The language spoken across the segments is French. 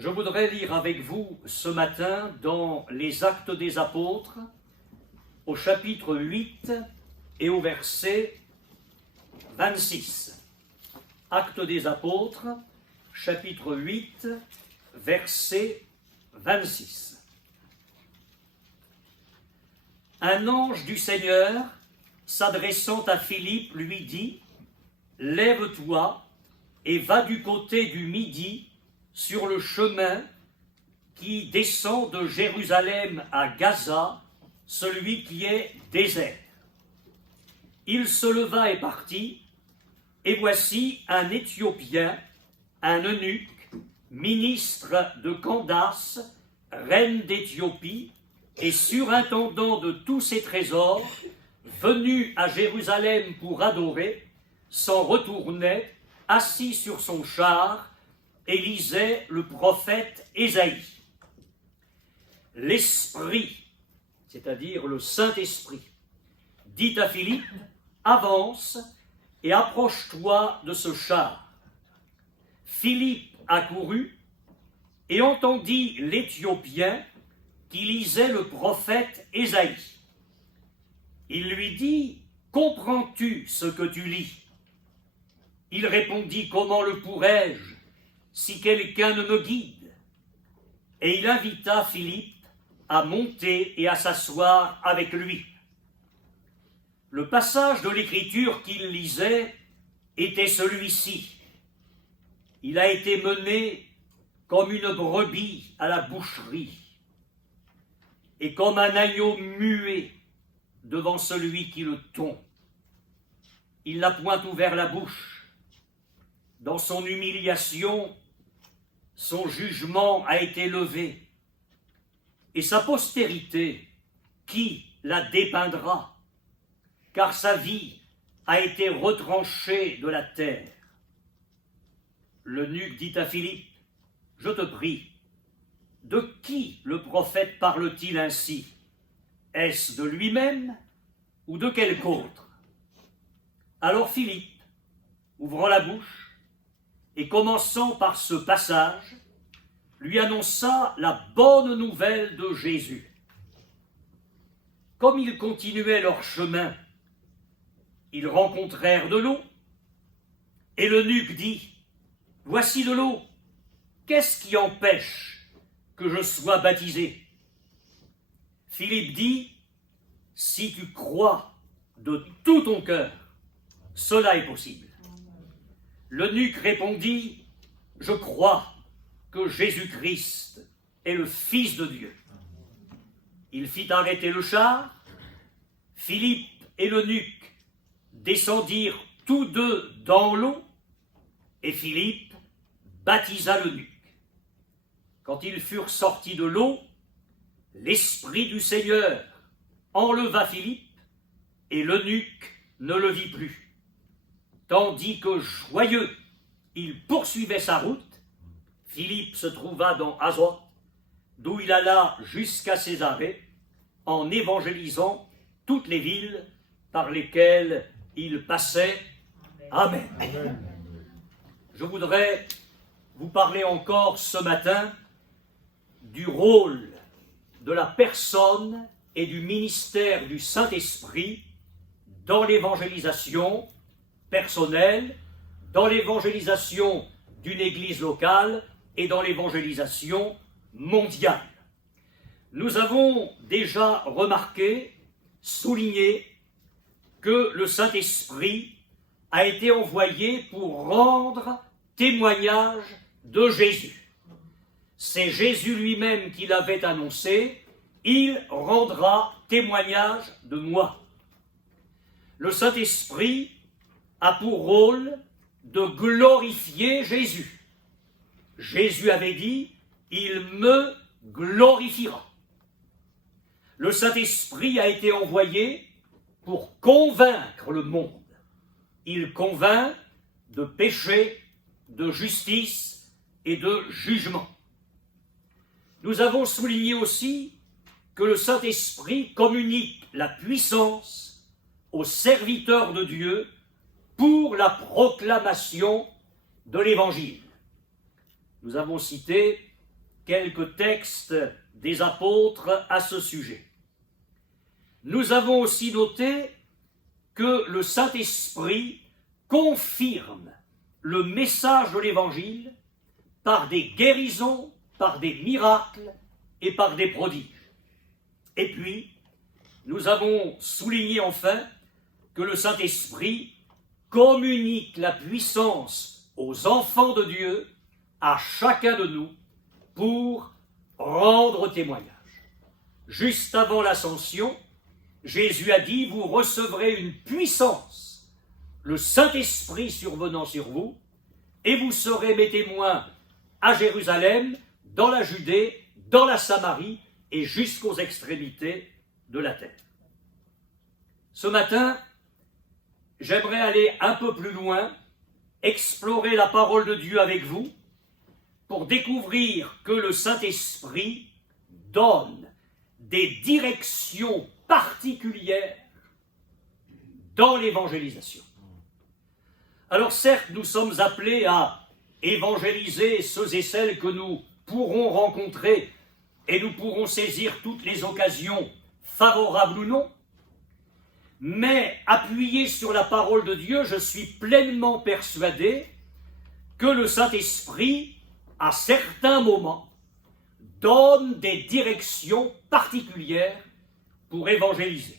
Je voudrais lire avec vous ce matin dans les Actes des Apôtres, au chapitre 8 et au verset 26. Actes des Apôtres, chapitre 8, verset 26. Un ange du Seigneur, s'adressant à Philippe, lui dit : « Lève-toi et va du côté du Midi sur le chemin qui descend de Jérusalem à Gaza, celui qui est désert. » Il se leva et partit, et voici un Éthiopien, un eunuque, ministre de Candace, reine d'Éthiopie, et surintendant de tous ses trésors, venu à Jérusalem pour adorer, s'en retournait, assis sur son char, et lisait le prophète Ésaïe. L'Esprit, c'est-à-dire le Saint-Esprit, dit à Philippe : « Avance et approche-toi de ce char. » Philippe accourut et entendit l'Éthiopien qui lisait le prophète Ésaïe. Il lui dit : « Comprends-tu ce que tu lis ? » Il répondit : « Comment le pourrais-je si quelqu'un ne me guide ?» Et il invita Philippe à monter et à s'asseoir avec lui. Le passage de l'Écriture qu'il lisait était celui-ci. Il a été mené comme une brebis à la boucherie, et comme un agneau muet devant celui qui le tond. Il n'a point ouvert la bouche. Dans son humiliation, son jugement a été levé. Et sa postérité, qui la dépeindra ? Car sa vie a été retranchée de la terre. L'eunuque dit à Philippe : « Je te prie, de qui le prophète parle-t-il ainsi ? Est-ce de lui-même ou de quelque autre ?» Alors Philippe, ouvrant la bouche et commençant par ce passage, lui annonça la bonne nouvelle de Jésus. Comme ils continuaient leur chemin, ils rencontrèrent de l'eau, et l'eunuque dit : « Voici de l'eau, qu'est-ce qui empêche que je sois baptisé ?» Philippe dit : « Si tu crois de tout ton cœur, cela est possible. » L'eunuque répondit : « Je crois que Jésus-Christ est le Fils de Dieu. » Il fit arrêter le char. Philippe et l'eunuque descendirent tous deux dans l'eau, et Philippe baptisa l'eunuque. Quand ils furent sortis de l'eau, l'Esprit du Seigneur enleva Philippe, et l'eunuque ne le vit plus. Tandis que, joyeux, il poursuivait sa route, Philippe se trouva dans Azote, d'où il alla jusqu'à Césarée, en évangélisant toutes les villes par lesquelles il passait. Amen. Amen. Je voudrais vous parler encore ce matin du rôle de la personne et du ministère du Saint-Esprit dans l'évangélisation personnelle, dans l'évangélisation d'une église locale et dans l'évangélisation mondiale. Nous avons déjà remarqué, souligné, que le Saint-Esprit a été envoyé pour rendre témoignage de Jésus. C'est Jésus lui-même qui l'avait annoncé : « Il rendra témoignage de moi ». Le Saint-Esprit a pour rôle de glorifier Jésus. Jésus avait dit : « Il me glorifiera ». Le Saint-Esprit a été envoyé pour convaincre le monde. Il convainc de péché, de justice et de jugement. Nous avons souligné aussi que le Saint-Esprit communique la puissance aux serviteurs de Dieu pour la proclamation de l'Évangile. Nous avons cité quelques textes des apôtres à ce sujet. Nous avons aussi noté que le Saint-Esprit confirme le message de l'Évangile par des guérisons, par des miracles et par des prodiges. Et puis, nous avons souligné enfin que le Saint-Esprit communique la puissance aux enfants de Dieu, à chacun de nous, pour rendre témoignage. Juste avant l'Ascension, Jésus a dit, vous recevrez une puissance, le Saint-Esprit survenant sur vous, et vous serez mes témoins à Jérusalem, dans la Judée, dans la Samarie et jusqu'aux extrémités de la terre. Ce matin, j'aimerais aller un peu plus loin, explorer la parole de Dieu avec vous, pour découvrir que le Saint-Esprit donne des directions particulières dans l'évangélisation. Alors certes, nous sommes appelés à évangéliser ceux et celles que nous pourrons rencontrer et nous pourrons saisir toutes les occasions, favorables ou non, mais appuyé sur la parole de Dieu, je suis pleinement persuadé que le Saint-Esprit, à certains moments, donne des directions particulières pour évangéliser.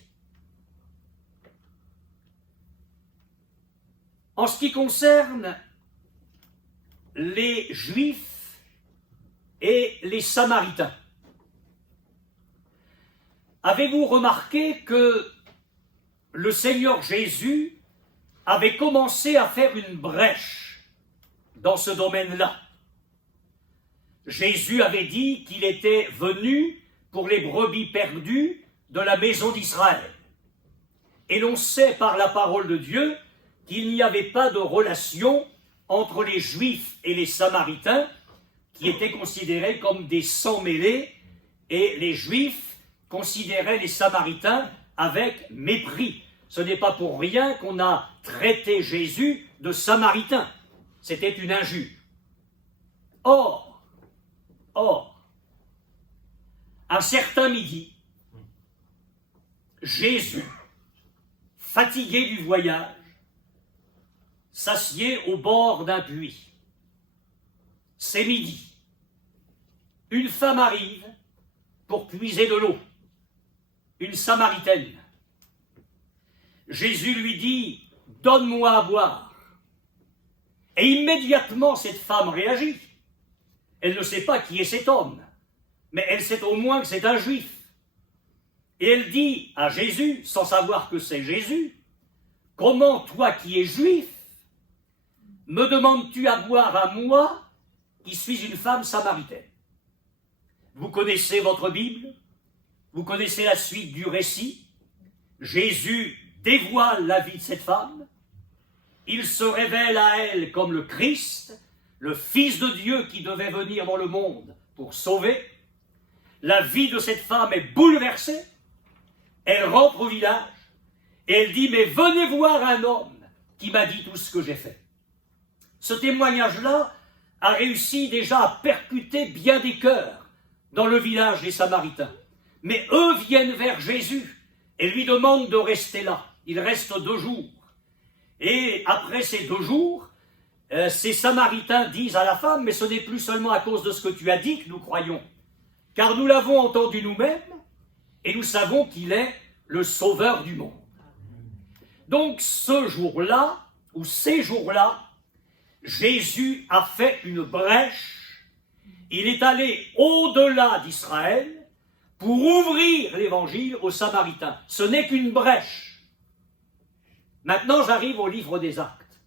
En ce qui concerne les Juifs et les Samaritains, avez-vous remarqué que le Seigneur Jésus avait commencé à faire une brèche dans ce domaine-là? Jésus avait dit qu'il était venu pour les brebis perdues de la maison d'Israël. Et l'on sait par la parole de Dieu qu'il n'y avait pas de relation entre les Juifs et les Samaritains, qui étaient considérés comme des sans-mêlés, et les Juifs considéraient les Samaritains avec mépris. Ce n'est pas pour rien qu'on a traité Jésus de Samaritain. C'était une injure. Or, un certain midi, Jésus, fatigué du voyage, s'assied au bord d'un puits. C'est midi. Une femme arrive pour puiser de l'eau, une Samaritaine. Jésus lui dit, « Donne-moi à boire ». Et immédiatement, cette femme réagit. Elle ne sait pas qui est cet homme, mais elle sait au moins que c'est un juif. Et elle dit à Jésus, sans savoir que c'est Jésus, « Comment toi qui es juif, me demandes-tu à boire à moi, qui suis une femme samaritaine ?» Vous connaissez votre Bible, vous connaissez la suite du récit. Jésus dévoile la vie de cette femme, il se révèle à elle comme le Christ, le Fils de Dieu qui devait venir dans le monde pour sauver. La vie de cette femme est bouleversée, elle rentre au village et elle dit « Mais venez voir un homme qui m'a dit tout ce que j'ai fait ». Ce témoignage-là a réussi déjà à percuter bien des cœurs dans le village des Samaritains. Mais eux viennent vers Jésus et lui demandent de rester là. Il reste 2 jours. Et après ces 2 jours, ces Samaritains disent à la femme, mais ce n'est plus seulement à cause de ce que tu as dit que nous croyons, car nous l'avons entendu nous-mêmes et nous savons qu'il est le sauveur du monde. Donc ce jour-là, ou ces jours-là, Jésus a fait une brèche. Il est allé au-delà d'Israël pour ouvrir l'évangile aux Samaritains. Ce n'est qu'une brèche. Maintenant, j'arrive au livre des Actes.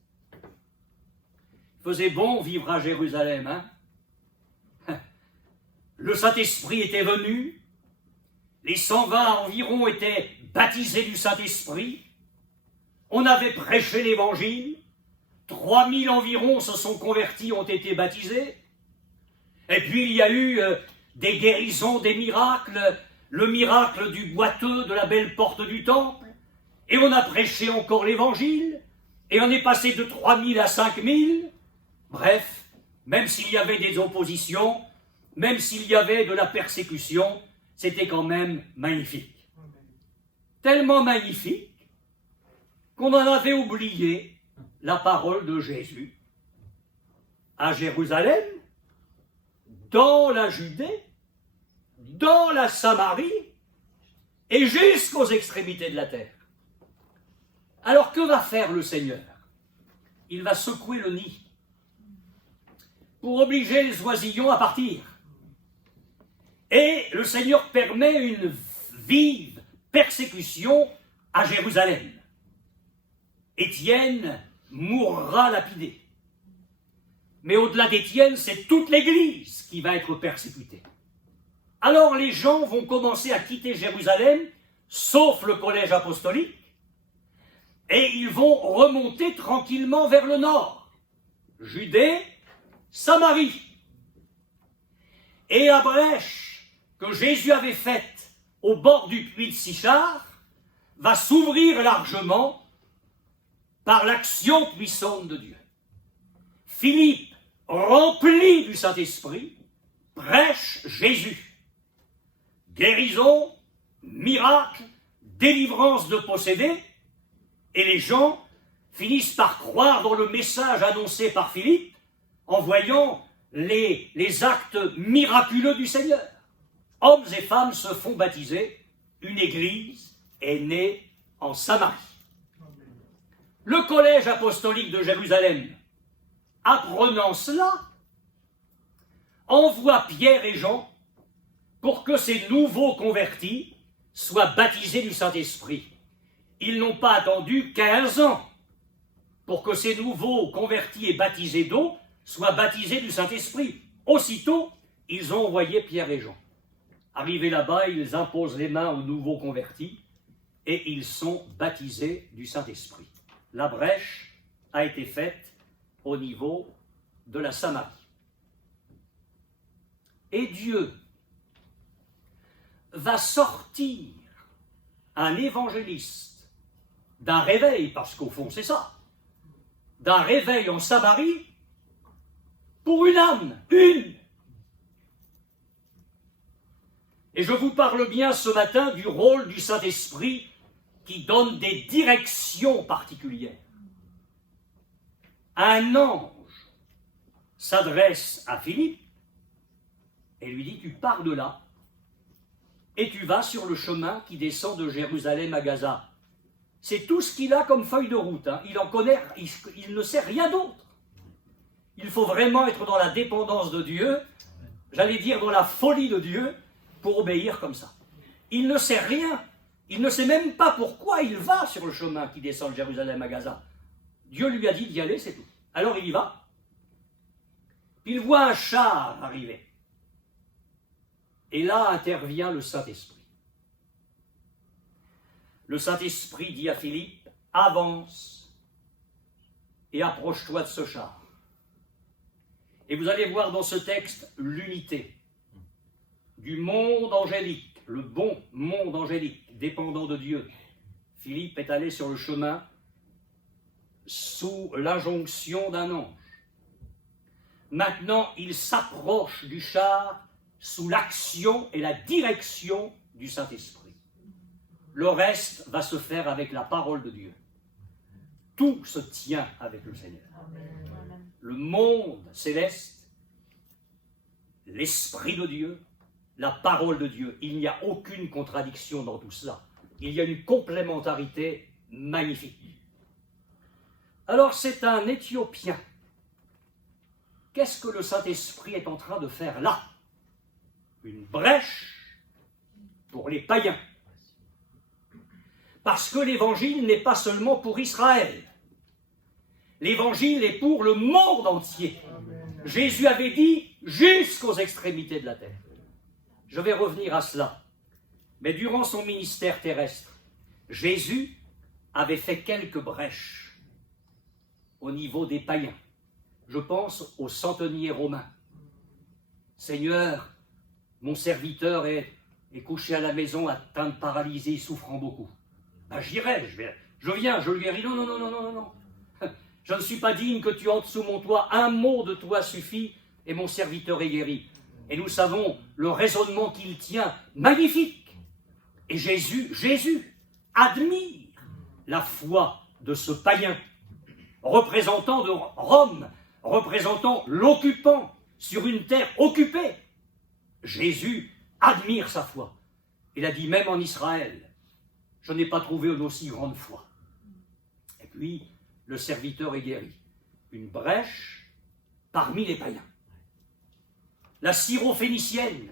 Il faisait bon vivre à Jérusalem, hein? Le Saint-Esprit était venu, les 120 environ étaient baptisés du Saint-Esprit, on avait prêché l'évangile, 3000 environ se sont convertis, ont été baptisés, et puis il y a eu des guérisons, des miracles, le miracle du boiteux de la belle porte du temple, et on a prêché encore l'évangile, et on est passé de 3000 à 5000. Bref, même s'il y avait des oppositions, même s'il y avait de la persécution, c'était quand même magnifique. Tellement magnifique qu'on en avait oublié la parole de Jésus. À Jérusalem, dans la Judée, dans la Samarie et jusqu'aux extrémités de la terre. Alors que va faire le Seigneur? Il va secouer le nid pour obliger les oisillons à partir. Et le Seigneur permet une vive persécution à Jérusalem. Étienne mourra lapidé. Mais au-delà d'Étienne, c'est toute l'Église qui va être persécutée. Alors les gens vont commencer à quitter Jérusalem, sauf le collège apostolique, et ils vont remonter tranquillement vers le nord. Judée, Samarie. Et la brèche que Jésus avait faite au bord du puits de Sichar va s'ouvrir largement par l'action puissante de Dieu. Philippe, rempli du Saint-Esprit, prêche Jésus. Guérison, miracle, délivrance de possédés, et les gens finissent par croire dans le message annoncé par Philippe en voyant les actes miraculeux du Seigneur. Hommes et femmes se font baptiser, une église est née en Samarie. Le collège apostolique de Jérusalem, apprenant cela, envoie Pierre et Jean pour que ces nouveaux convertis soient baptisés du Saint-Esprit. Ils n'ont pas attendu 15 ans pour que ces nouveaux convertis et baptisés d'eau soient baptisés du Saint-Esprit. Aussitôt, ils ont envoyé Pierre et Jean. Arrivés là-bas, ils imposent les mains aux nouveaux convertis et ils sont baptisés du Saint-Esprit. La brèche a été faite au niveau de la Samarie. Et Dieu va sortir un évangéliste d'un réveil, parce qu'au fond c'est ça, d'un réveil en Samarie pour une âme, une. Et je vous parle bien ce matin du rôle du Saint-Esprit qui donne des directions particulières. Un ange s'adresse à Philippe et lui dit, tu pars de là et tu vas sur le chemin qui descend de Jérusalem à Gaza. C'est tout ce qu'il a comme feuille de route. Il en connaît, il ne sait rien d'autre. Il faut vraiment être dans la dépendance de Dieu, j'allais dire dans la folie de Dieu, pour obéir comme ça. Il ne sait rien. Il ne sait même pas pourquoi il va sur le chemin qui descend de Jérusalem à Gaza. Dieu lui a dit d'y aller, c'est tout. Alors il y va. Il voit un char arriver. Et là intervient le Saint-Esprit. Le Saint-Esprit dit à Philippe, avance et approche-toi de ce char. Et vous allez voir dans ce texte l'unité du monde angélique, le bon monde angélique, dépendant de Dieu. Philippe est allé sur le chemin sous l'injonction d'un ange. Maintenant, il s'approche du char sous l'action et la direction du Saint-Esprit. Le reste va se faire avec la parole de Dieu. Tout se tient avec le Seigneur. Amen. Le monde céleste, l'Esprit de Dieu, la parole de Dieu. Il n'y a aucune contradiction dans tout cela. Il y a une complémentarité magnifique. Alors c'est un Éthiopien. Qu'est-ce que le Saint-Esprit est en train de faire là? Une brèche pour les païens. Parce que l'évangile n'est pas seulement pour Israël. L'évangile est pour le monde entier. Amen. Jésus avait dit jusqu'aux extrémités de la terre. Je vais revenir à cela. Mais durant son ministère terrestre, Jésus avait fait quelques brèches au niveau des païens. Je pense aux centeniers romains. Seigneur, mon serviteur est couché à la maison, atteint de paralysie, souffrant beaucoup. Ben, j'irai, je viens, je lui guéris. Non. Je ne suis pas digne que tu entres sous mon toit. Un mot de toi suffit et mon serviteur est guéri. Et nous savons le raisonnement qu'il tient, magnifique. Et Jésus admire la foi de ce païen, représentant de Rome, représentant l'occupant sur une terre occupée. Jésus admire sa foi. Il a dit même en Israël, je n'ai pas trouvé une aussi grande foi. Et puis, le serviteur est guéri. Une brèche parmi les païens. La syrophénicienne,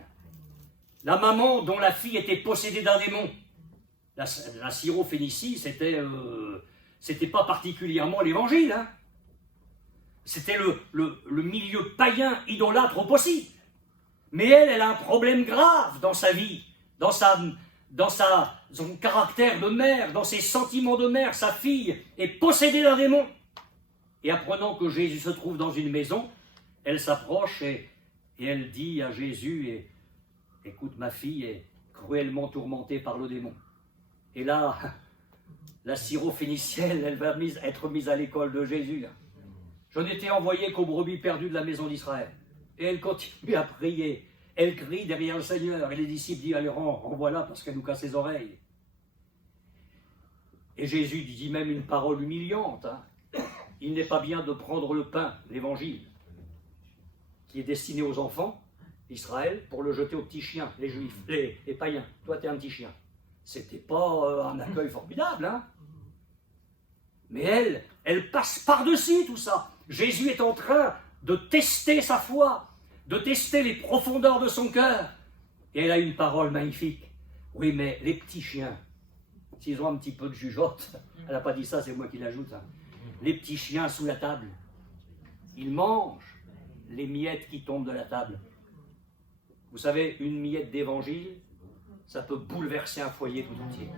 la maman dont la fille était possédée d'un démon. La Syrophénicie, c'était pas particulièrement l'évangile. Hein. C'était le milieu païen idolâtre au possible. Mais elle a un problème grave dans sa vie, dans son caractère de mère, dans ses sentiments de mère. Sa fille est possédée d'un démon. Et apprenant que Jésus se trouve dans une maison, elle s'approche et elle dit à Jésus, écoute, ma fille est cruellement tourmentée par le démon. Et là, la syrophénicienne, elle va être mise à l'école de Jésus. Je n'étais envoyé qu'aux brebis perdues de la maison d'Israël. Et elle continue à prier. Elle crie derrière le Seigneur. Et les disciples disent, allez, renvoie-la parce qu'elle nous casse les oreilles. Et Jésus dit même une parole humiliante. Hein. Il n'est pas bien de prendre le pain, l'évangile, qui est destiné aux enfants d'Israël, pour le jeter aux petits chiens, les juifs, les païens. Toi, tu es un petit chien. C'était pas un accueil formidable, hein. Mais elle passe par-dessus tout ça. Jésus est en train de tester sa foi, de tester les profondeurs de son cœur. Et elle a une parole magnifique. Oui, mais les petits chiens, s'ils ont un petit peu de jugeote, elle n'a pas dit ça, c'est moi qui l'ajoute. Hein. Les petits chiens sous la table, ils mangent les miettes qui tombent de la table. Vous savez, une miette d'évangile, ça peut bouleverser un foyer tout entier.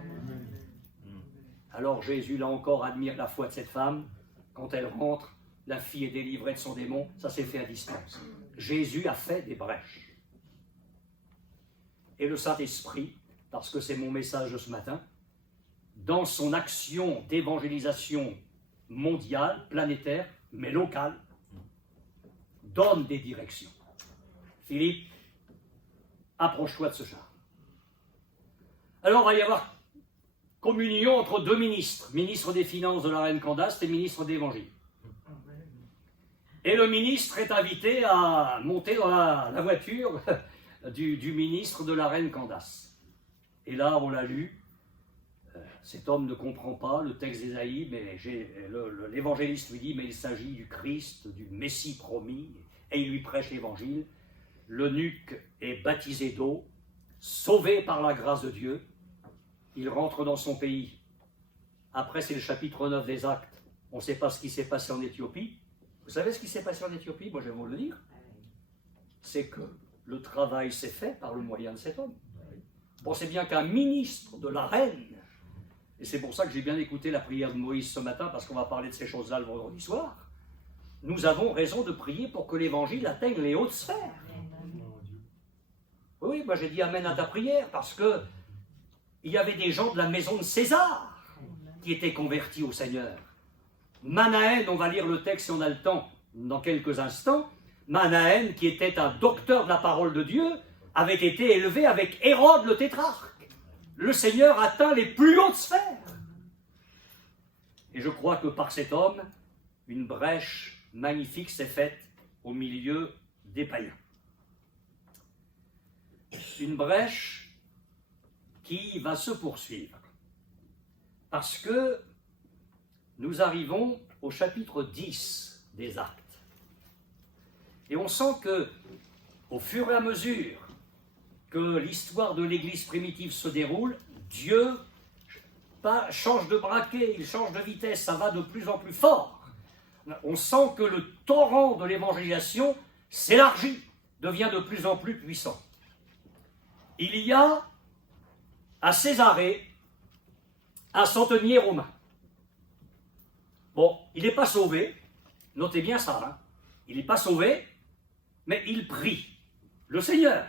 Alors Jésus, là encore, admire la foi de cette femme. Quand elle rentre, la fille est délivrée de son démon. Ça s'est fait à distance. Jésus a fait des brèches. Et le Saint-Esprit, parce que c'est mon message de ce matin, dans son action d'évangélisation mondiale, planétaire, mais locale, donne des directions. Philippe, approche-toi de ce char. Alors, il va y avoir communion entre deux ministres, ministre des Finances de la reine Candace et ministre d'Évangile. Et le ministre est invité à monter dans la voiture du ministre de la reine Candace. Et là, on l'a lu, cet homme ne comprend pas le texte d'Ésaïe, mais l'évangéliste lui dit, mais il s'agit du Christ, du Messie promis, et il lui prêche l'évangile. L'eunuque est baptisé d'eau, sauvé par la grâce de Dieu. Il rentre dans son pays. Après, c'est le chapitre 9 des Actes. On ne sait pas ce qui s'est passé en Éthiopie. Vous savez ce qui s'est passé en Éthiopie? Moi, je vais vous le dire. C'est que le travail s'est fait par le moyen de cet homme. Pensez bien qu'un ministre de la reine, et c'est pour ça que j'ai bien écouté la prière de Moïse ce matin, parce qu'on va parler de ces choses-là le vendredi soir, nous avons raison de prier pour que l'évangile atteigne les hautes sphères. Oui, moi j'ai dit amen à ta prière, parce que il y avait des gens de la maison de César qui étaient convertis au Seigneur. Manaën, on va lire le texte si on a le temps dans quelques instants, Manaën, qui était un docteur de la parole de Dieu, avait été élevé avec Hérode le tétrarque. Le Seigneur atteint les plus hautes sphères. Et je crois que par cet homme, une brèche magnifique s'est faite au milieu des païens. Une brèche qui va se poursuivre. Parce que nous arrivons au chapitre 10 des Actes. Et on sent que, au fur et à mesure que l'histoire de l'Église primitive se déroule, Dieu change de braquet, il change de vitesse, ça va de plus en plus fort. On sent que le torrent de l'évangélisation s'élargit, devient de plus en plus puissant. Il y a à Césarée un centenier romain. Bon, il n'est pas sauvé, notez bien ça, hein. Il n'est pas sauvé, mais il prie le Seigneur,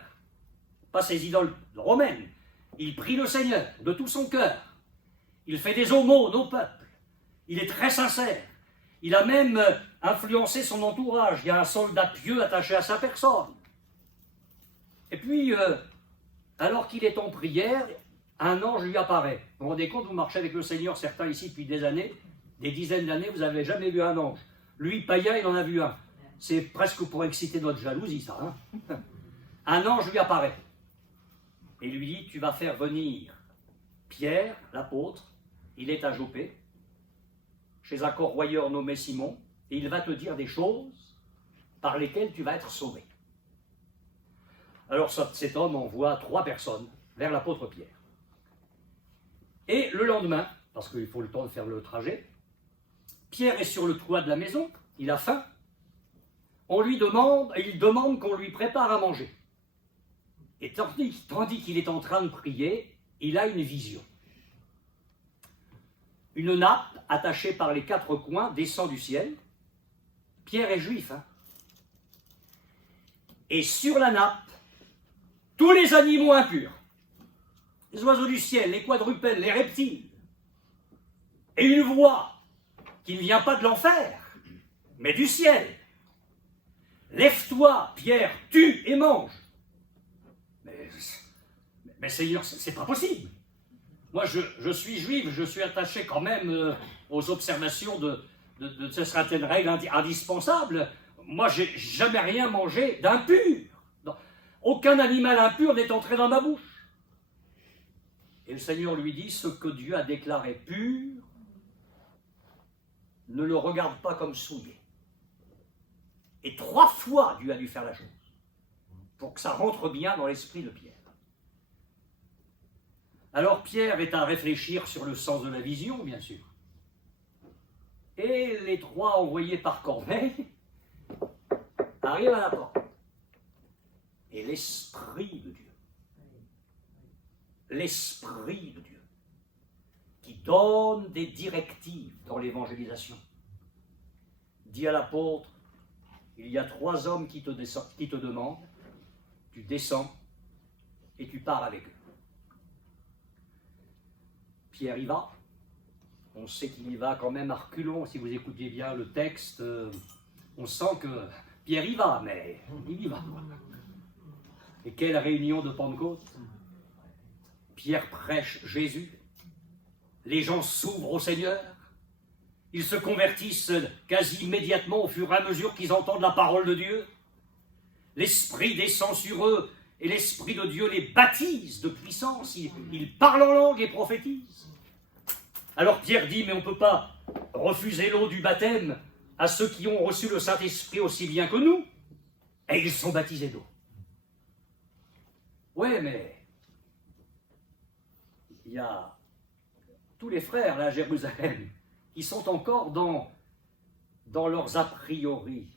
pas ses idoles romaines, il prie le Seigneur de tout son cœur, il fait des aumônes au peuple, il est très sincère, il a même influencé son entourage, il y a un soldat pieux attaché à sa personne. Et puis, alors qu'il est en prière, un ange lui apparaît. Vous vous rendez compte, vous marchez avec le Seigneur, certains ici depuis des années, des dizaines d'années, vous n'avez jamais vu un ange. Lui, païen, il en a vu un. C'est presque pour exciter notre jalousie, ça. Hein. Un ange lui apparaît et lui dit, tu vas faire venir Pierre, l'apôtre, il est à Joppé, chez un corroyeur nommé Simon, et il va te dire des choses par lesquelles tu vas être sauvé. Alors cet homme envoie 3 personnes vers l'apôtre Pierre. Et le lendemain, parce qu'il faut le temps de faire le trajet, Pierre est sur le toit de la maison, il a faim, il demande qu'on lui prépare à manger. Et tandis qu'il est en train de prier, il a une vision. Une nappe attachée par les 4 coins descend du ciel. Pierre est juif. Hein. Et sur la nappe, tous les animaux impurs, les oiseaux du ciel, les quadrupèdes, les reptiles, et une voix qui ne vient pas de l'enfer, mais du ciel. Lève-toi, Pierre, tue et mange. Mais Seigneur, c'est pas possible. Moi, je suis juif, je suis attaché quand même aux observations de certaines règles indispensables. Moi, j'ai jamais rien mangé d'impur. Aucun animal impur n'est entré dans ma bouche. Et le Seigneur lui dit, ce que Dieu a déclaré pur, ne le regarde pas comme souillé. Et 3 fois, Dieu a dû faire la chose, pour que ça rentre bien dans l'esprit de Pierre. Alors Pierre est à réfléchir sur le sens de la vision, bien sûr. Et les 3 envoyés par Corneille arrivent à la porte. Et l'Esprit de Dieu, qui donne des directives dans l'évangélisation, dit à l'apôtre, il y a 3 hommes qui te demandent, tu descends et tu pars avec eux. Pierre y va, on sait qu'il y va quand même à reculons, si vous écoutiez bien le texte, on sent que Pierre y va, mais il y va. Et quelle réunion de Pentecôte! Pierre prêche Jésus, les gens s'ouvrent au Seigneur, ils se convertissent quasi immédiatement au fur et à mesure qu'ils entendent la parole de Dieu. L'Esprit descend sur eux et l'Esprit de Dieu les baptise de puissance, ils parlent en langue et prophétisent. Alors Pierre dit, mais on ne peut pas refuser l'eau du baptême à ceux qui ont reçu le Saint-Esprit aussi bien que nous, et ils sont baptisés d'eau. Ouais, mais il y a tous les frères là à Jérusalem qui sont encore dans leurs a priori,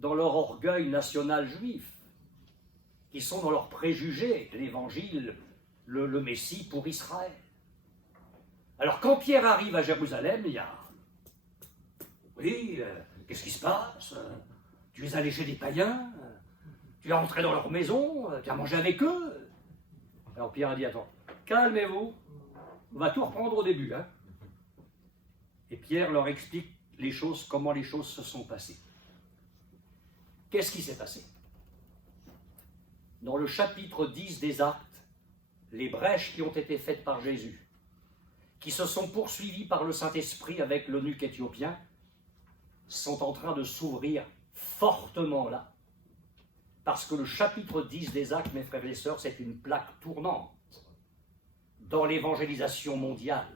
dans leur orgueil national juif, qui sont dans leurs préjugés, l'évangile, le Messie pour Israël. Alors quand Pierre arrive à Jérusalem, il y a... Oui, qu'est-ce qui se passe? Tu es allé chez des païens? Tu es entré dans leur maison? Tu as mangé avec eux? Alors Pierre a dit, attends, calmez-vous, on va tout reprendre au début. Hein. Et Pierre leur explique les choses, comment les choses se sont passées. Qu'est-ce qui s'est passé? Dans le chapitre 10 des Actes, les brèches qui ont été faites par Jésus, qui se sont poursuivies par le Saint-Esprit avec l'eunuque éthiopien, sont en train de s'ouvrir fortement là. Parce que le chapitre 10 des Actes, mes frères et sœurs, c'est une plaque tournante dans l'évangélisation mondiale.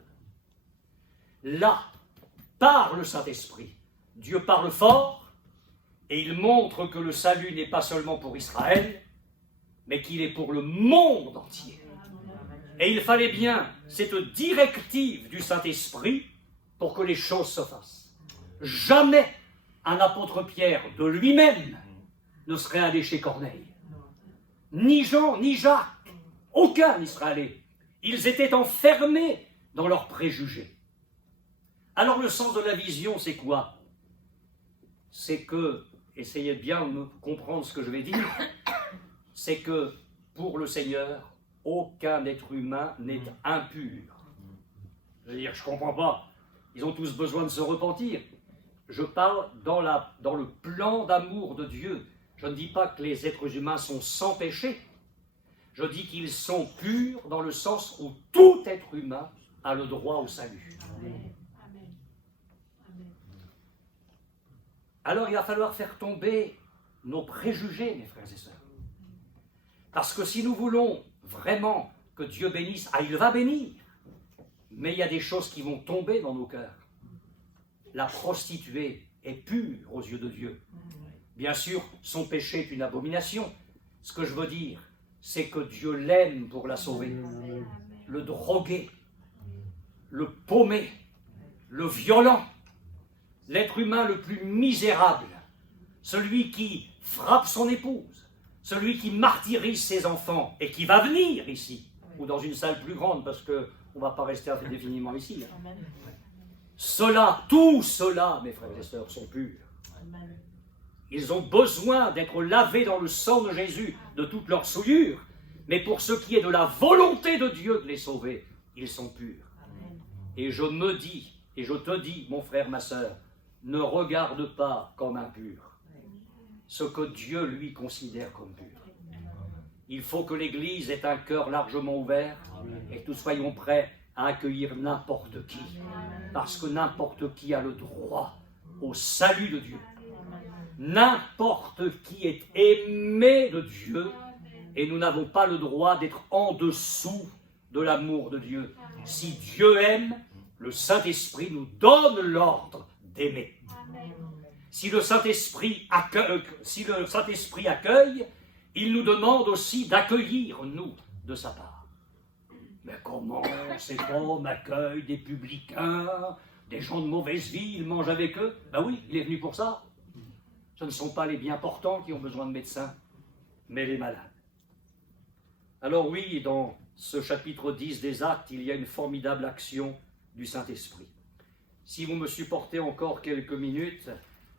Là, par le Saint-Esprit, Dieu parle fort et il montre que le salut n'est pas seulement pour Israël, mais qu'il est pour le monde entier. Et il fallait bien cette directive du Saint-Esprit pour que les choses se fassent. Jamais un apôtre Pierre de lui-même ne serait allé chez Corneille. Ni Jean, ni Jacques, aucun n'y serait allé. Ils étaient enfermés dans leurs préjugés. Alors le sens de la vision, c'est quoi? C'est que, essayez bien de comprendre ce que je vais dire, c'est que pour le Seigneur, aucun être humain n'est impur. Je veux dire, je ne comprends pas. Ils ont tous besoin de se repentir. Je parle dans le plan d'amour de Dieu. Je ne dis pas que les êtres humains sont sans péché. Je dis qu'ils sont purs dans le sens où tout être humain a le droit au salut. Amen. Alors il va falloir faire tomber nos préjugés, mes frères et sœurs. Parce que si nous voulons vraiment que Dieu bénisse, il va bénir. Mais il y a des choses qui vont tomber dans nos cœurs. La prostituée est pure aux yeux de Dieu. Bien sûr, son péché est une abomination. Ce que je veux dire, c'est que Dieu l'aime pour la sauver. Le drogué, le paumé, le violent, l'être humain le plus misérable, celui qui frappe son épouse, celui qui martyrise ses enfants et qui va venir ici, ou dans une salle plus grande, parce qu'on ne va pas rester indéfiniment ici. Tous ceux-là, mes frères et sœurs, sont purs. Ils ont besoin d'être lavés dans le sang de Jésus de toutes leurs souillures, mais pour ce qui est de la volonté de Dieu de les sauver, ils sont purs. Et je me dis, et je te dis, mon frère, ma sœur, ne regarde pas comme impur ce que Dieu lui considère comme pur. Il faut que l'Église ait un cœur largement ouvert et que nous soyons prêts à accueillir n'importe qui, parce que n'importe qui a le droit au salut de Dieu. N'importe qui est aimé de Dieu et nous n'avons pas le droit d'être en dessous de l'amour de Dieu. Si Dieu aime, le Saint-Esprit nous donne l'ordre d'aimer. Si le Saint-Esprit accueille, il nous demande aussi d'accueillir, nous, de sa part. Mais comment cet homme accueille des publicains, des gens de mauvaise vie, il mange avec eux? Ben oui, il est venu pour ça. Ce ne sont pas les bien portants qui ont besoin de médecins, mais les malades. Alors oui, dans ce chapitre 10 des Actes, il y a une formidable action du Saint-Esprit. Si vous me supportez encore quelques minutes,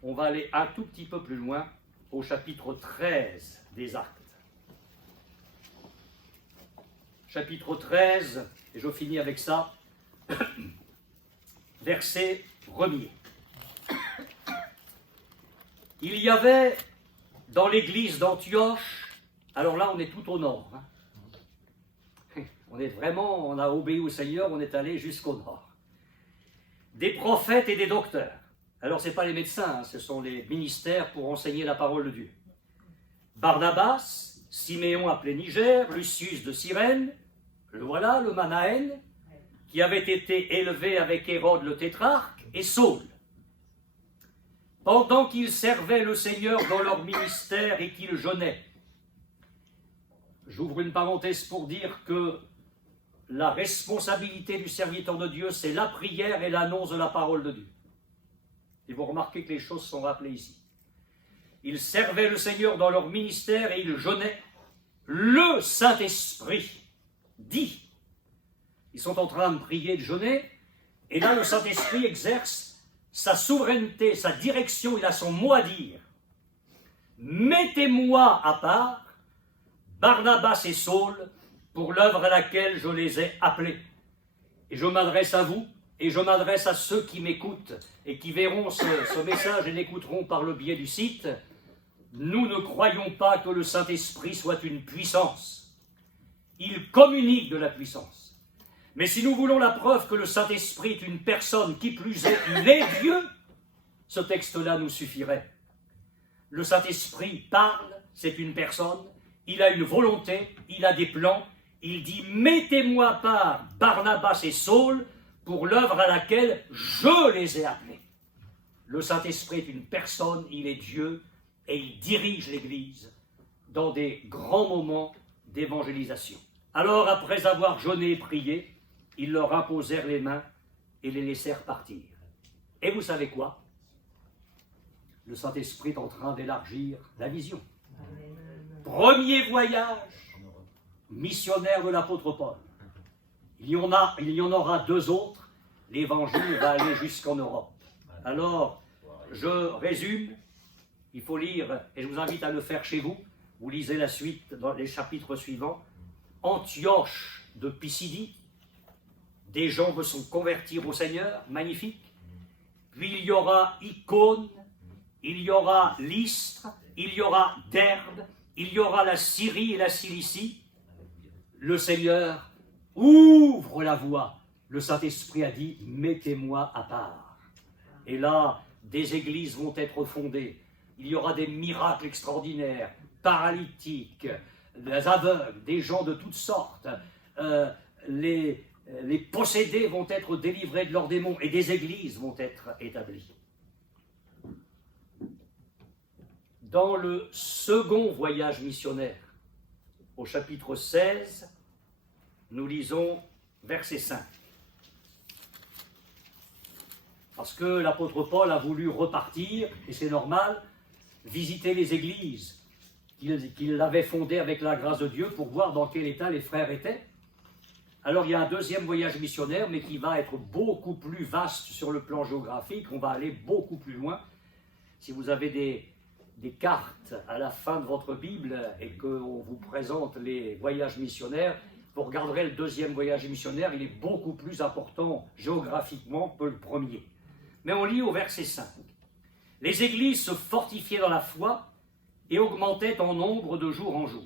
on va aller un tout petit peu plus loin au chapitre 13 des Actes. Chapitre 13, et je finis avec ça, verset 1er. Il y avait dans l'église d'Antioche, alors là on est tout au nord, on a obéi au Seigneur, on est allé jusqu'au nord. Des prophètes et des docteurs. Alors ce n'est pas les médecins, ce sont les ministères pour enseigner la parole de Dieu. Barnabas, Siméon appelé Niger, Lucius de Cyrène, le voilà, le Manaën, qui avait été élevé avec Hérode le tétrarque, et Saul. Pendant qu'ils servaient le Seigneur dans leur ministère et qu'ils jeûnaient. J'ouvre une parenthèse pour dire que la responsabilité du serviteur de Dieu, c'est la prière et l'annonce de la parole de Dieu. Et vous remarquez que les choses sont rappelées ici. Ils servaient le Seigneur dans leur ministère et ils jeûnaient. Le Saint-Esprit dit. Ils sont en train de prier, de jeûner, et là le Saint-Esprit exerce sa souveraineté, sa direction, il a son mot à dire. Mettez-moi à part Barnabas et Saul pour l'œuvre à laquelle je les ai appelés. Et je m'adresse à vous, et je m'adresse à ceux qui m'écoutent et qui verront ce message et l'écouteront par le biais du site. Nous ne croyons pas que le Saint-Esprit soit une puissance. Il communique de la puissance. Mais si nous voulons la preuve que le Saint-Esprit est une personne, qui plus est, il est Dieu, ce texte-là nous suffirait. Le Saint-Esprit parle, c'est une personne, il a une volonté, il a des plans, il dit « Mettez-moi à part Barnabas et Saul pour l'œuvre à laquelle je les ai appelés. » Le Saint-Esprit est une personne, il est Dieu, et il dirige l'Église dans des grands moments d'évangélisation. Alors, après avoir jeûné et prié, ils leur imposèrent les mains et les laissèrent partir. Et vous savez quoi? Le Saint-Esprit est en train d'élargir la vision. Premier voyage missionnaire de l'apôtre Paul. Il y en aura 2 autres. L'évangile va aller jusqu'en Europe. Alors, je résume. Il faut lire, et je vous invite à le faire chez vous. Vous lisez la suite dans les chapitres suivants. Antioche de Pisidie. Des gens veulent se convertir au Seigneur, magnifique. Puis il y aura Icône, il y aura Lystre, il y aura Derbe, il y aura la Syrie et la Cilicie. Le Seigneur ouvre la voie. Le Saint-Esprit a dit, mettez-moi à part. Et là, des églises vont être fondées. Il y aura des miracles extraordinaires, paralytiques, des aveugles, des gens de toutes sortes. Les possédés vont être délivrés de leurs démons et des églises vont être établies. Dans le second voyage missionnaire, au chapitre 16, nous lisons verset 5. Parce que l'apôtre Paul a voulu repartir, et c'est normal, visiter les églises qu'il avait fondées avec la grâce de Dieu pour voir dans quel état les frères étaient. Alors il y a un deuxième voyage missionnaire, mais qui va être beaucoup plus vaste sur le plan géographique. On va aller beaucoup plus loin. Si vous avez des cartes à la fin de votre Bible et qu'on vous présente les voyages missionnaires, vous regarderez le deuxième voyage missionnaire, il est beaucoup plus important géographiquement que le premier. Mais on lit au verset 5. Les églises se fortifiaient dans la foi et augmentaient en nombre de jour en jour.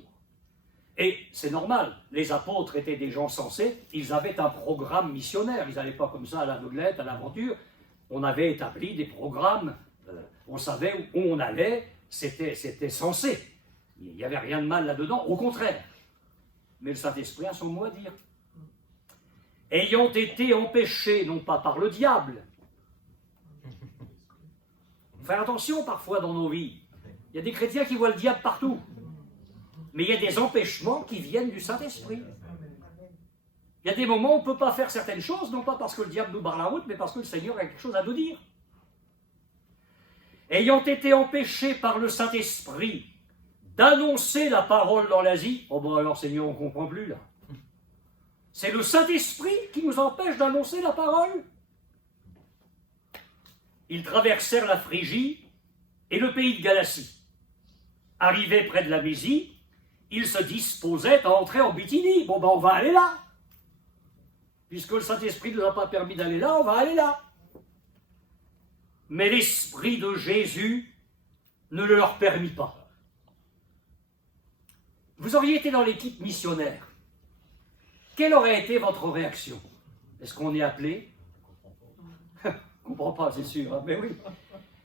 Et c'est normal, les apôtres étaient des gens sensés, ils avaient un programme missionnaire, ils n'allaient pas comme ça à l'aveuglette, à l'aventure. On avait établi des programmes, on savait où on allait, c'était sensé. Il n'y avait rien de mal là-dedans, au contraire. Mais le Saint-Esprit a son mot à dire. Ayant été empêchés, non pas par le diable. Faire attention parfois dans nos vies. Il y a des chrétiens qui voient le diable partout. Mais il y a des empêchements qui viennent du Saint-Esprit. Il y a des moments où on ne peut pas faire certaines choses, non pas parce que le diable nous barre la route, mais parce que le Seigneur a quelque chose à nous dire. Ayant été empêchés par le Saint-Esprit d'annoncer la parole dans l'Asie, oh ben alors Seigneur, on ne comprend plus là. C'est le Saint-Esprit qui nous empêche d'annoncer la parole. Ils traversèrent la Phrygie et le pays de Galatie. Arrivés près de la Mésie, ils se disposaient à entrer en Bithynie. Bon ben on va aller là. Puisque le Saint-Esprit ne nous a pas permis d'aller là, on va aller là. Mais l'Esprit de Jésus ne le leur permit pas. Vous auriez été dans l'équipe missionnaire. Quelle aurait été votre réaction? Est-ce qu'on est appelé? Je ne comprends pas, c'est sûr, hein, mais oui.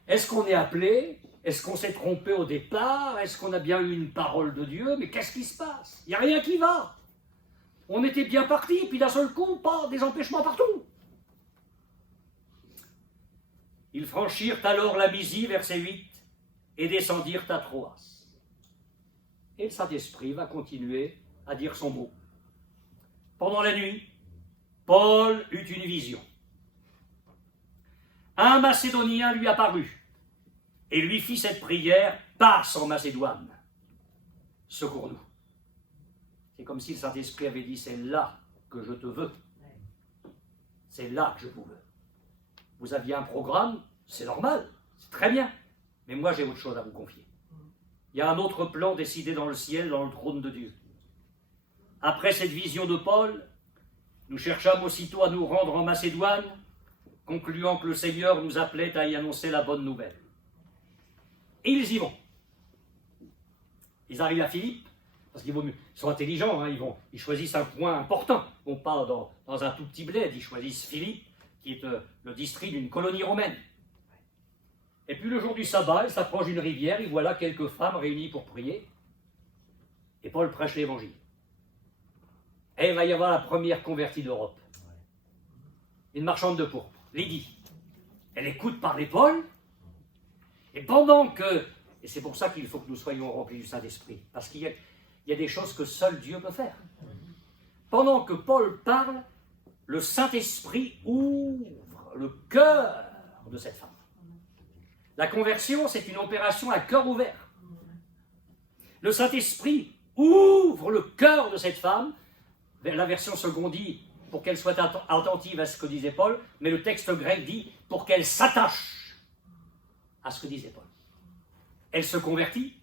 Est-ce qu'on est appelé? Est-ce qu'on s'est trompé au départ? Est-ce qu'on a bien eu une parole de Dieu? Mais qu'est-ce qui se passe? Il n'y a rien qui va. On était bien partis, puis d'un seul coup, pas des empêchements partout. Ils franchirent alors la Mysie, verset 8, et descendirent à Troas. Et le Saint-Esprit va continuer à dire son mot. Pendant la nuit, Paul eut une vision. Un Macédonien lui apparut et lui fit cette prière, « Passe en Macédoine, secours-nous ». C'est comme si le Saint-Esprit avait dit, « C'est là que je te veux, c'est là que je vous veux. Vous aviez un programme, c'est normal, c'est très bien, mais moi j'ai autre chose à vous confier. Il y a un autre plan décidé dans le ciel, dans le trône de Dieu. » Après cette vision de Paul, nous cherchâmes aussitôt à nous rendre en Macédoine, concluant que le Seigneur nous appelait à y annoncer la bonne nouvelle. Et ils y vont. Ils arrivent à Philippe, parce qu'ils sont intelligents, hein, ils choisissent un point important. Ils ne vont pas dans un tout petit bled, ils choisissent Philippe, qui est le district d'une colonie romaine. Et puis le jour du sabbat, ils s'approchent d'une rivière, ils voient là quelques femmes réunies pour prier. Et Paul prêche l'évangile. Et il va y avoir la première convertie d'Europe. Une marchande de pourpre, Lydie. Elle écoute parler Paul, et pendant que... Et c'est pour ça qu'il faut que nous soyons remplis du Saint-Esprit, parce qu'il y a des choses que seul Dieu peut faire. Pendant que Paul parle, le Saint-Esprit ouvre le cœur de cette femme. La conversion, c'est une opération à cœur ouvert. Le Saint-Esprit ouvre le cœur de cette femme. La version seconde dit pour qu'elle soit attentive à ce que disait Paul, mais le texte grec dit pour qu'elle s'attache à ce que disait Paul. Elle se convertit,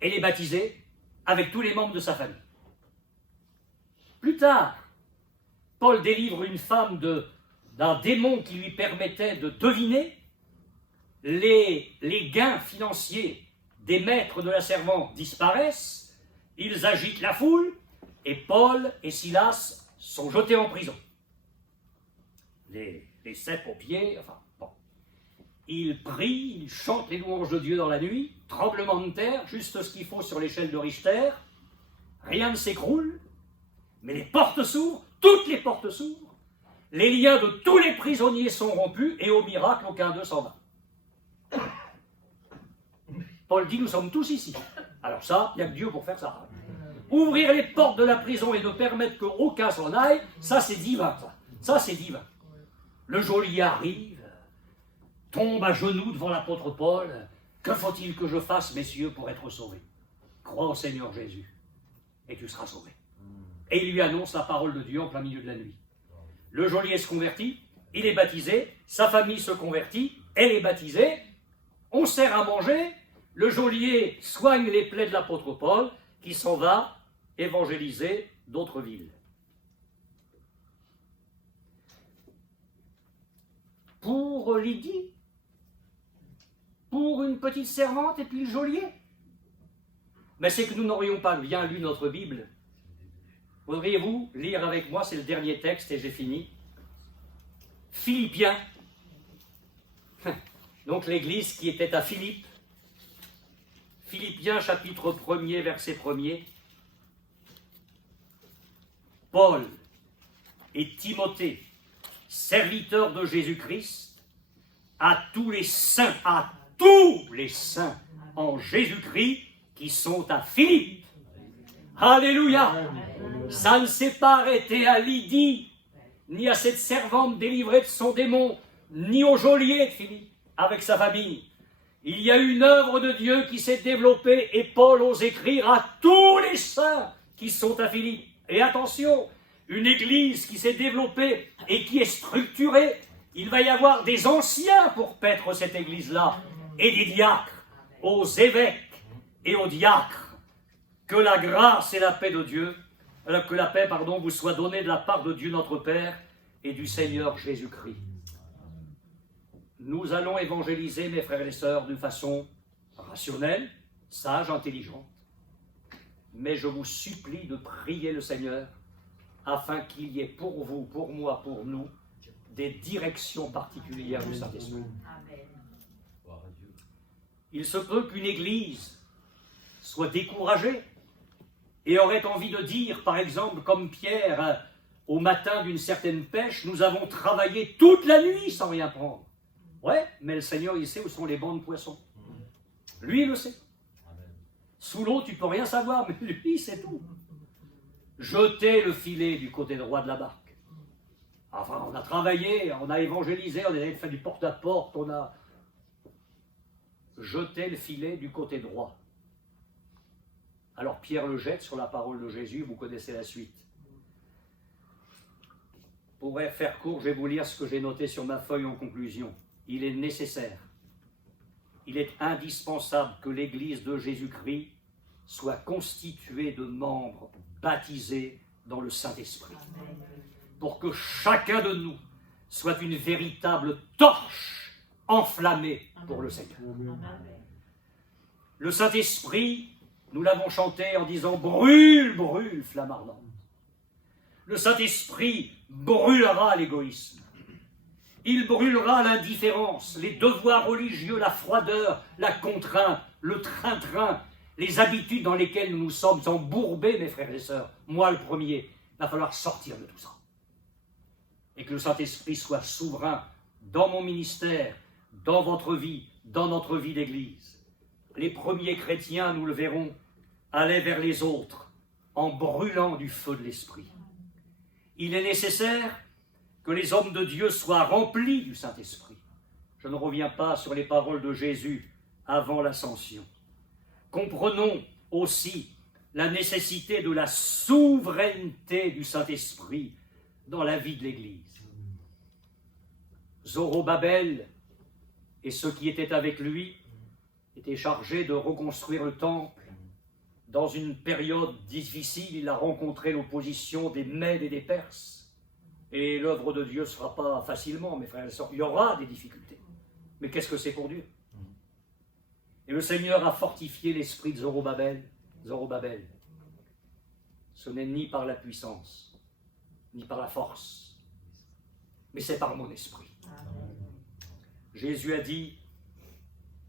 elle est baptisée avec tous les membres de sa famille. Plus tard, Paul délivre une femme d'un démon qui lui permettait de deviner les gains financiers des maîtres de la servante disparaissent, ils agitent la foule, et Paul et Silas sont jetés en prison. Les cèpes aux pieds, enfin, bon. Ils prient, ils chantent les louanges de Dieu dans la nuit, tremblement de terre, juste ce qu'il faut sur l'échelle de Richter, rien ne s'écroule, mais les portes s'ouvrent, toutes les portes s'ouvrent, les liens de tous les prisonniers sont rompus, et au miracle, aucun d'eux s'en va. Paul dit, nous sommes tous ici. Alors ça, il n'y a que Dieu pour faire ça. Ouvrir les portes de la prison et ne permettre qu'aucun s'en aille, ça c'est divin, ça. Ça c'est divin. Le geôlier arrive, tombe à genoux devant l'apôtre Paul. Que faut-il que je fasse, messieurs, pour être sauvé? Crois au Seigneur Jésus, et tu seras sauvé. Et il lui annonce la parole de Dieu en plein milieu de la nuit. Le geôlier se convertit, il est baptisé, sa famille se convertit, elle est baptisée, on sert à manger, le geôlier soigne les plaies de l'apôtre Paul, qui s'en va évangéliser d'autres villes. Pour Lydie, pour une petite servante et puis le geôlier. Mais c'est que nous n'aurions pas bien lu notre Bible. Voudriez-vous lire avec moi, c'est le dernier texte et j'ai fini. Philippiens, donc l'église qui était à Philippe. Philippiens chapitre 1er, verset 1er. Paul et Timothée, serviteurs de Jésus-Christ, à tous les saints en Jésus-Christ qui sont à Philippe. Alléluia! Ça ne s'est pas arrêté à Lydie, ni à cette servante délivrée de son démon, ni au geôlier de Philippe, avec sa famille. Il y a une œuvre de Dieu qui s'est développée et Paul ose écrire à tous les saints qui sont à Philippe. Et attention, une église qui s'est développée et qui est structurée, il va y avoir des anciens pour paître cette église-là, et des diacres, aux évêques et aux diacres. Que la grâce et la paix de Dieu, que la paix, vous soit donnée de la part de Dieu notre Père et du Seigneur Jésus-Christ. Nous allons évangéliser, mes frères et les sœurs, d'une façon rationnelle, sage, intelligente. Mais je vous supplie de prier le Seigneur afin qu'il y ait pour vous, pour moi, pour nous, des directions particulières du Saint-Esprit. Il se peut qu'une église soit découragée et aurait envie de dire, par exemple, comme Pierre, au matin d'une certaine pêche, nous avons travaillé toute la nuit sans rien prendre. Ouais, mais le Seigneur, il sait où sont les bancs de poissons. Lui, il le sait. Sous l'eau, tu ne peux rien savoir, mais lui, c'est tout. Jetez le filet du côté droit de la barque. Enfin, on a travaillé, on a évangélisé, on a fait du porte-à-porte, on a jeté le filet du côté droit. Alors Pierre le jette sur la parole de Jésus, vous connaissez la suite. Pour faire court, je vais vous lire ce que j'ai noté sur ma feuille en conclusion. Il est nécessaire, il est indispensable que l'Église de Jésus-Christ soit constituée de membres baptisés dans le Saint-Esprit. Pour que chacun de nous soit une véritable torche enflammée pour le Seigneur. Le Saint-Esprit, nous l'avons chanté en disant « Brûle, brûle, flamme ardente ». Le Saint-Esprit brûlera l'égoïsme. Il brûlera l'indifférence, les devoirs religieux, la froideur, la contrainte, le train-train, les habitudes dans lesquelles nous nous sommes embourbés, mes frères et sœurs. Moi, le premier, il va falloir sortir de tout ça. Et que le Saint-Esprit soit souverain dans mon ministère, dans votre vie, dans notre vie d'Église. Les premiers chrétiens, nous le verrons, allaient vers les autres en brûlant du feu de l'Esprit. Il est nécessaire que les hommes de Dieu soient remplis du Saint-Esprit. Je ne reviens pas sur les paroles de Jésus avant l'ascension. Comprenons aussi la nécessité de la souveraineté du Saint-Esprit dans la vie de l'Église. Zorobabel et ceux qui étaient avec lui étaient chargés de reconstruire le temple. Dans une période difficile, il a rencontré l'opposition des Mèdes et des Perses. Et l'œuvre de Dieu ne se fera pas facilement, mes frères et sœurs. Il y aura des difficultés. Mais qu'est-ce que c'est pour Dieu? Et le Seigneur a fortifié l'esprit de Zorobabel. Zorobabel, ce n'est ni par la puissance, ni par la force, mais c'est par mon esprit. Jésus a dit,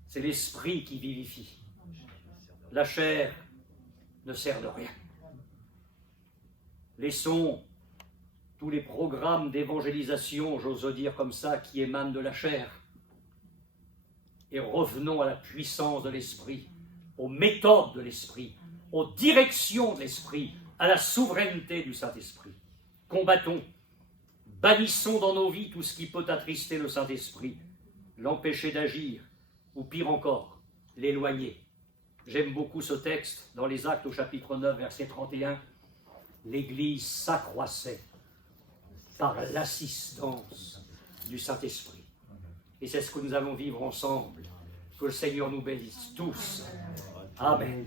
c'est l'esprit qui vivifie. La chair ne sert de rien. Laissons tous les programmes d'évangélisation, j'ose dire comme ça, qui émanent de la chair, et revenons à la puissance de l'esprit, aux méthodes de l'esprit, aux directions de l'esprit, à la souveraineté du Saint-Esprit. Combattons, bannissons dans nos vies tout ce qui peut attrister le Saint-Esprit, l'empêcher d'agir, ou pire encore, l'éloigner. J'aime beaucoup ce texte dans les Actes au chapitre 9, verset 31. L'Église s'accroissait par l'assistance du Saint-Esprit. Et c'est ce que nous allons vivre ensemble. Que le Seigneur nous bénisse tous. Amen.